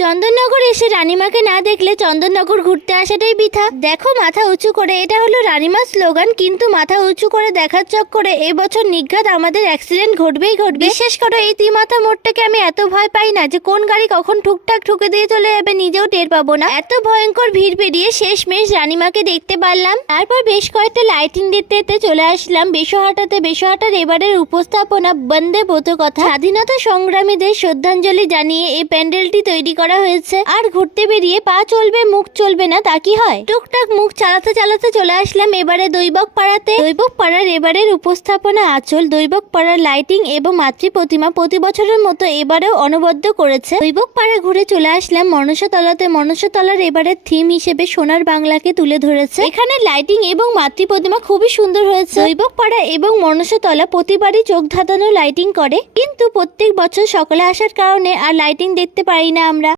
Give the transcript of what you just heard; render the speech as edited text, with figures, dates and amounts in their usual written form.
চন্দননগর এসে রানীমাকে না দেখলে চন্দননগর ঘুরতে আসাটাই বৃথা। দেখো মাথা উঁচু করে, এটা হলো রানীমার স্লোগান, কিন্তু মাথা উঁচু করে দেখার চক্করে এবছর নিঘাত আমাদের অ্যাক্সিডেন্ট ঘটবেই ঘটবে। বিশেষ করে এই ত্রিমাথা মোড়টাকে আমি এত ভয় পাই না যে কোন গাড়ি কখন ঠুকঠাক ঠুকে দিয়ে চলে যাবে নিজেও টের পাবো না। এত ভয়ঙ্কর ভিড় পেরিয়ে শেষমেশ রানীমাকে দেখতে পারলাম। তারপর বেশ কয়েকটা লাইটিং দেখতে চলে আসলাম বেশহাটাতে। বেশহাটার এবারের উপস্থাপনা বন্দে কথা, স্বাধীনতা সংগ্রামীদের শ্রদ্ধাঞ্জলি জানিয়ে এই প্যান্ডেলটি তৈরি করা হয়েছে। আর ঘুরতে বেরিয়ে পা চলবে মুখ চলবে না তা কি হয়, টুকটাক মুখ চালাতে চালাতে চলে আসলাম এবারে দৈবক পাড়াতে। দৈবক পাড়ার এবারের উপস্থাপনা আঁচল, দৈবক পাড়ার লাইটিং এবং মাতৃ প্রতিমা প্রতি বছরের মতো এবারেও অনবদ্য করেছে। দৈবক পাড়া ঘুরে চলে আসলাম মনসাতলাতে। মনসাতলার এবারের থিম হিসেবে সোনার বাংলাকে তুলে ধরেছে। এখানে লাইটিং এবং মাতৃ প্রতিমা খুবই সুন্দর হয়েছে। দৈবক পাড়া এবং মনসাতলা প্রতিবারই চোখ ধাঁধানো লাইটিং করে, কিন্তু প্রত্যেক বছর সকালে আসার কারণে আর লাইটিং দেখতে পারি না আমরা।